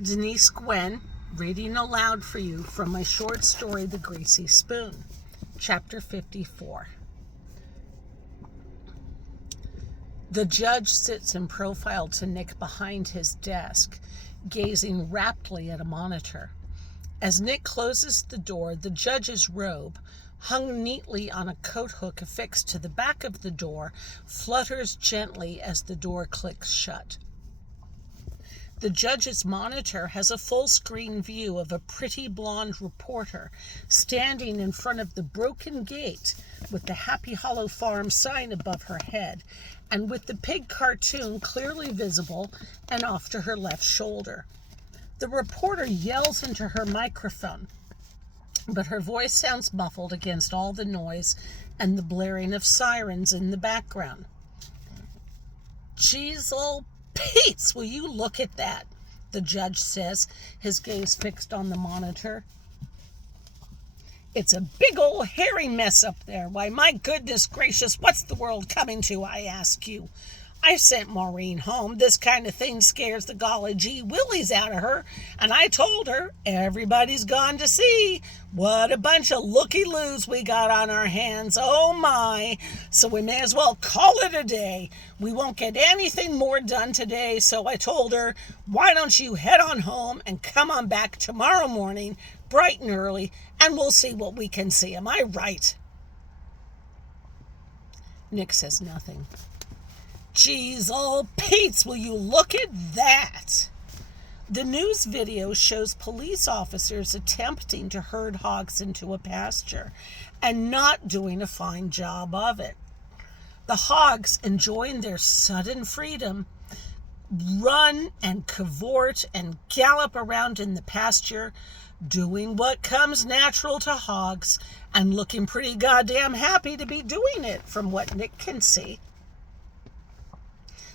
Denise Gwen, reading aloud for you from my short story, The Greasy Spoon, Chapter 54. The judge sits in profile to Nick behind his desk, gazing raptly at a monitor. As Nick closes the door, the judge's robe, hung neatly on a coat hook affixed to the back of the door, flutters gently as the door clicks shut. The judge's monitor has a full-screen view of a pretty blonde reporter standing in front of the broken gate with the Happy Hollow Farm sign above her head and with the pig cartoon clearly visible and off to her left shoulder. The reporter yells into her microphone, but her voice sounds muffled against all the noise and the blaring of sirens in the background. "Geez, old Pete's, will you look at that?" the judge says, his gaze fixed on the monitor. "It's a big old hairy mess up there. Why, my goodness gracious, what's the world coming to, I ask you? I sent Maureen home. This kind of thing scares the golly gee willies out of her, and I told her everybody's gone to see. What a bunch of looky-loos we got on our hands. Oh my, so we may as well call it a day. We won't get anything more done today, so I told her, why don't you head on home and come on back tomorrow morning, bright and early, and we'll see what we can see. Am I right?" Nick says nothing. "Geez, old Pete's, will you look at that?" The news video shows police officers attempting to herd hogs into a pasture and not doing a fine job of it. The hogs, enjoying their sudden freedom, run and cavort and gallop around in the pasture, doing what comes natural to hogs and looking pretty goddamn happy to be doing it from what Nick can see.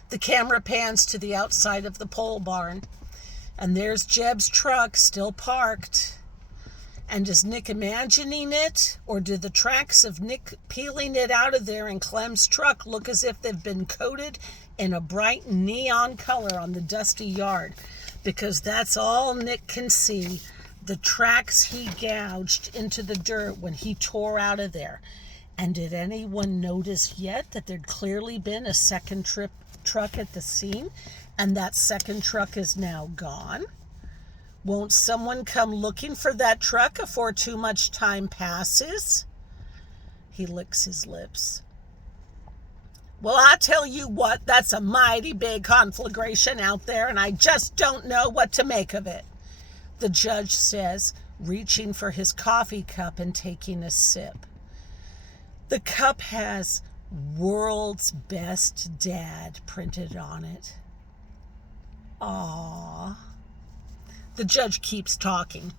The camera pans to the outside of the pole barn, and there's Jeb's truck still parked. And is Nick imagining it, or do the tracks of Nick peeling it out of there in Clem's truck look as if they've been coated in a bright neon color on the dusty yard? Because that's all Nick can see, the tracks he gouged into the dirt when he tore out of there. And did anyone notice yet that there'd clearly been a second truck at the scene, and that second truck is now gone? Won't someone come looking for that truck before too much time passes? He licks his lips. "Well, I tell you what, that's a mighty big conflagration out there, and I just don't know what to make of it," the judge says, reaching for his coffee cup and taking a sip. The cup has "World's Best Dad" printed on it. Aww. The judge keeps talking.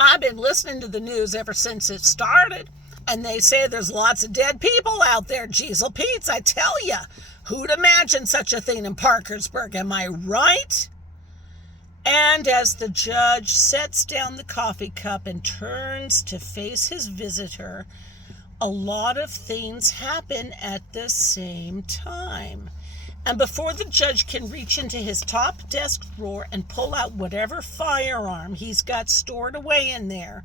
"I've been listening to the news ever since it started, and they say there's lots of dead people out there. Jeezel Pete's, I tell ya. Who'd imagine such a thing in Parkersburg, am I right?" And as the judge sets down the coffee cup and turns to face his visitor, a lot of things happen at the same time. And before the judge can reach into his top desk drawer and pull out whatever firearm he's got stored away in there,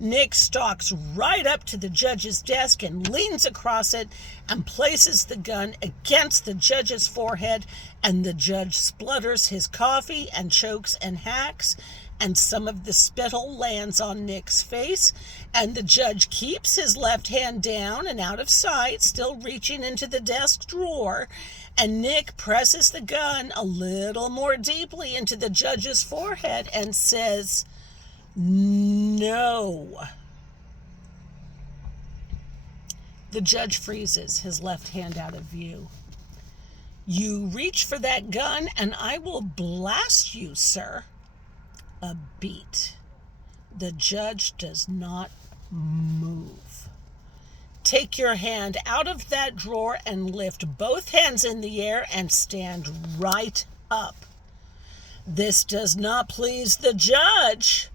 Nick stalks right up to the judge's desk and leans across it and places the gun against the judge's forehead, and the judge splutters his coffee and chokes and hacks, and some of the spittle lands on Nick's face, and the judge keeps his left hand down and out of sight, still reaching into the desk drawer, and Nick presses the gun a little more deeply into the judge's forehead and says, "No." The judge freezes, his left hand out of view. "You reach for that gun and I will blast you, sir." A beat. The judge does not move. "Take your hand out of that drawer and lift both hands in the air and stand right up." This does not please the judge.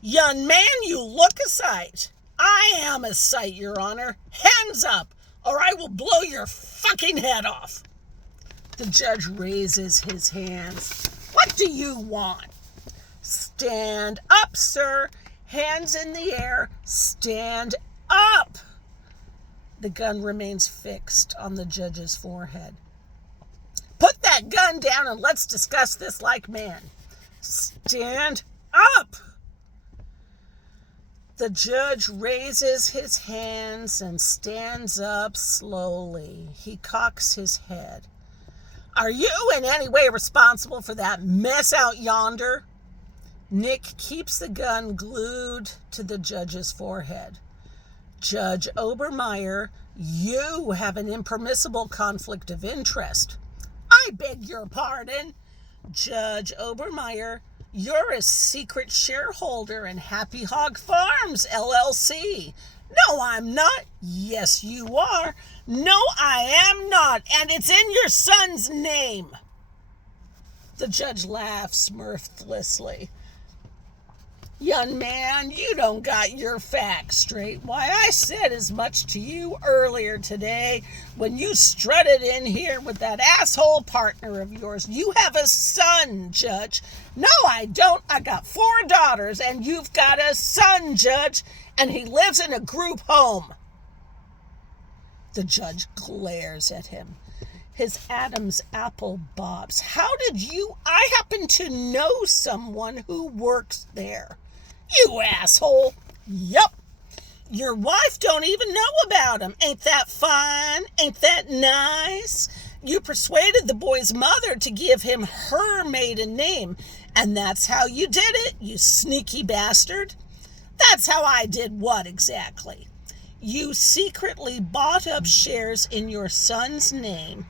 "Young man, you look a sight." "I am a sight, Your Honor. Hands up, or I will blow your fucking head off." The judge raises his hands. What do you want? Stand up, sir. Hands in the air. Stand up. The gun remains fixed on the judge's forehead. Put that gun down and let's discuss this like men. Stand up. The judge raises his hands and stands up slowly. He cocks his head. Are you in any way responsible for that mess out yonder? Nick keeps the gun glued to the judge's forehead. Judge Obermeyer, you have an impermissible conflict of interest. I beg your pardon. Judge Obermeyer, you're a secret shareholder in Happy Hog Farms, LLC. No, I'm not. Yes, you are. No, I am not. And it's in your son's name. The judge laughs mirthlessly. Young man, you don't got your facts straight. Why, I said as much to you earlier today when you strutted in here with that asshole partner of yours. You have a son, Judge. No, I don't. I got 4 daughters, and you've got a son, Judge, and he lives in a group home. The judge glares at him. His Adam's apple bobs. How did you? I happen to know someone who works there. You asshole. Yup. Your wife don't even know about him. Ain't that fine? Ain't that nice? You persuaded the boy's mother to give him her maiden name, and that's how you did it, you sneaky bastard. That's how I did what exactly? You secretly bought up shares in your son's name,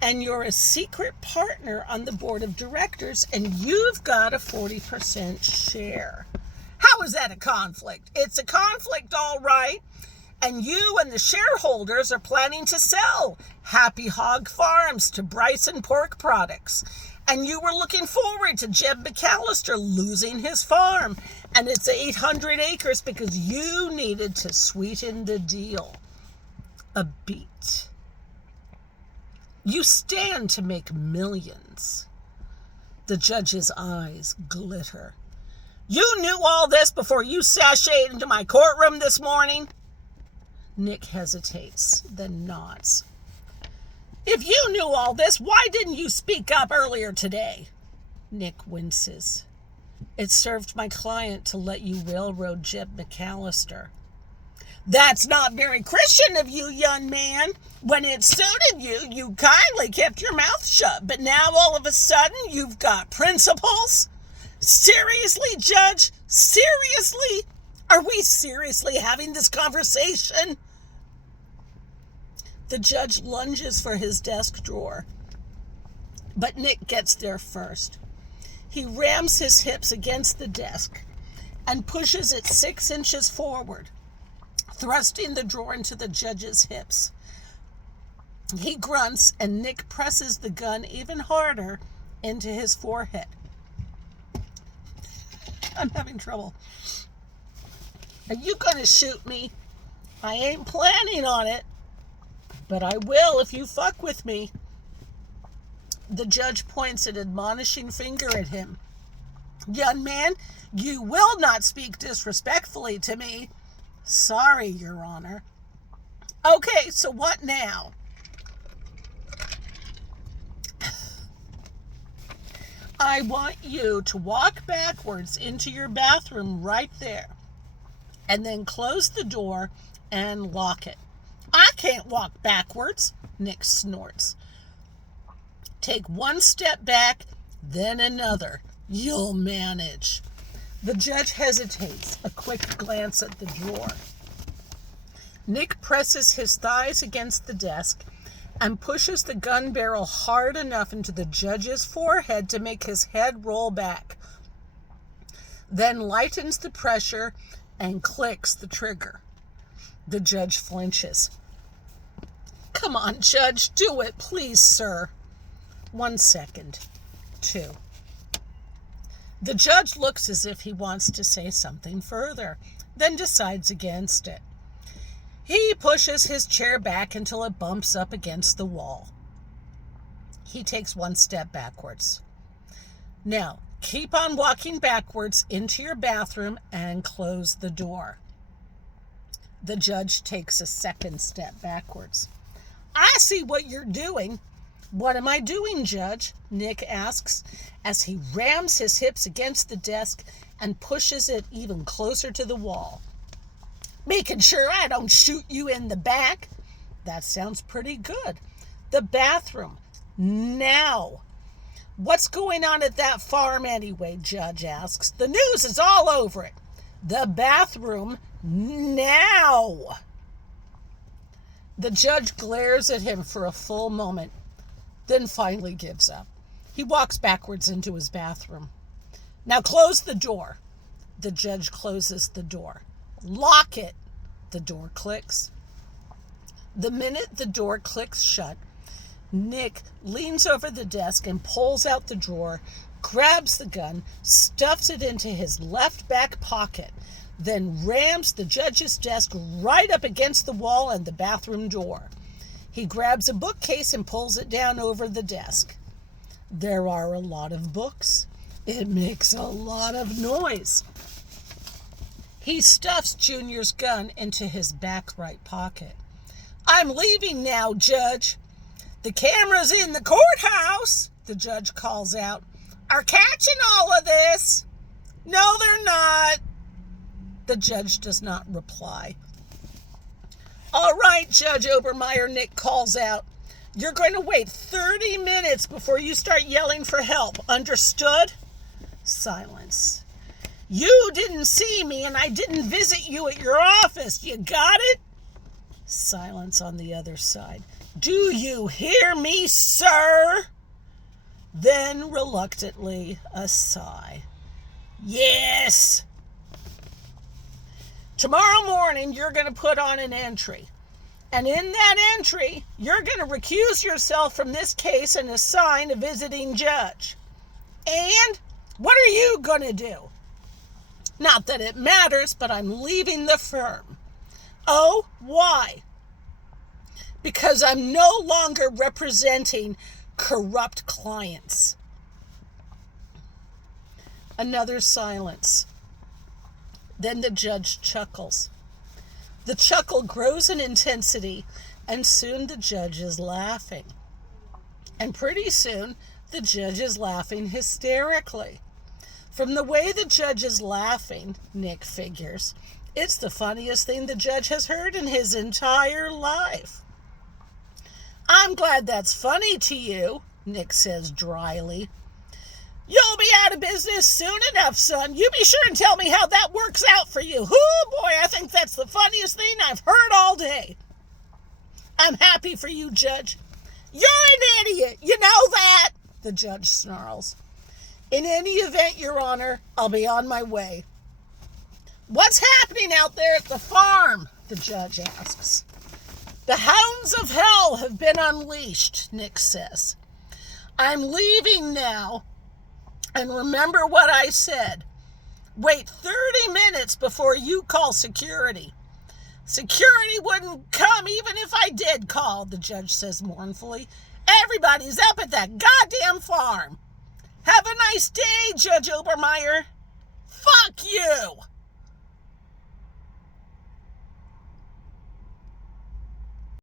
and you're a secret partner on the board of directors, and you've got a 40% share. How is that a conflict? It's a conflict, all right. And you and the shareholders are planning to sell Happy Hog Farms to Bryson Pork Products. And you were looking forward to Jeb McAllister losing his farm and its 800 acres because you needed to sweeten the deal a bit. You stand to make millions. The judge's eyes glitter. You knew all this before you sashayed into my courtroom this morning? Nick hesitates, then nods. If you knew all this, why didn't you speak up earlier today? Nick winces. It served my client to let you railroad Jeb McAllister. That's not very Christian of you, young man. When it suited you, you kindly kept your mouth shut, but now all of a sudden you've got principles? Seriously, Judge? Seriously? Are we seriously having this conversation? The judge lunges for his desk drawer, but Nick gets there first. He rams his hips against the desk and pushes it 6 inches forward, thrusting the drawer into the judge's hips. He grunts, and Nick presses the gun even harder into his forehead. I'm having trouble. Are you going to shoot me? I ain't planning on it, but I will if you fuck with me. The judge points an admonishing finger at him. Young man, you will not speak disrespectfully to me. Sorry, Your Honor. Okay, so what now? I want you to walk backwards into your bathroom right there, and then close the door and lock it. I can't walk backwards, Nick snorts. Take 1 step back, then another. You'll manage. The judge hesitates, a quick glance at the drawer. Nick presses his thighs against the desk and pushes the gun barrel hard enough into the judge's forehead to make his head roll back. Then lightens the pressure and clicks the trigger. The judge flinches. Come on, Judge, do it, please, sir. 1 second. 2. The judge looks as if he wants to say something further, then decides against it. He pushes his chair back until it bumps up against the wall. He takes 1 step backwards. Now, keep on walking backwards into your bathroom and close the door. The judge takes a second step backwards. I see what you're doing. What am I doing, Judge? Nick asks as he rams his hips against the desk and pushes it even closer to the wall. Making sure I don't shoot you in the back. That sounds pretty good. The bathroom. Now. What's going on at that farm anyway, Judge asks. The news is all over it. The bathroom. Now. The judge glares at him for a full moment, then finally gives up. He walks backwards into his bathroom. Now close the door. The judge closes the door. Lock it. The door clicks. The minute the door clicks shut, Nick leans over the desk and pulls out the drawer, grabs the gun, stuffs it into his left back pocket, then rams the judge's desk right up against the wall and the bathroom door. He grabs a bookcase and pulls it down over the desk. There are a lot of books. It makes a lot of noise. He stuffs Junior's gun into his back right pocket. I'm leaving now, Judge. The cameras in the courthouse, the judge calls out, are catching all of this. No, they're not. The judge does not reply. All right, Judge Obermeyer, Nick calls out. You're going to wait 30 minutes before you start yelling for help. Understood? Silence. You didn't see me and I didn't visit you at your office. You got it? Silence on the other side. Do you hear me, sir? Then, reluctantly, a sigh. Yes. Tomorrow morning, you're going to put on an entry. And in that entry, you're going to recuse yourself from this case and assign a visiting judge. And what are you going to do? Not that it matters, but I'm leaving the firm. Oh, why? Because I'm no longer representing corrupt clients. Another silence. Then the judge chuckles. The chuckle grows in intensity, and soon the judge is laughing. And pretty soon, the judge is laughing hysterically. From the way the judge is laughing, Nick figures, it's the funniest thing the judge has heard in his entire life. I'm glad that's funny to you, Nick says dryly. You'll be out of business soon enough, son. You be sure and tell me how that works out for you. Oh, boy, I think that's the funniest thing I've heard all day. I'm happy for you, Judge. You're an idiot. You know that, the judge snarls. In any event, Your Honor, I'll be on my way. What's happening out there at the farm? The judge asks. The hounds of hell have been unleashed, Nick says. I'm leaving now. And remember what I said. Wait 30 minutes before you call security. Security wouldn't come even if I did call, the judge says mournfully. Everybody's up at that goddamn farm. Have a nice day, Judge Obermeyer. Fuck you.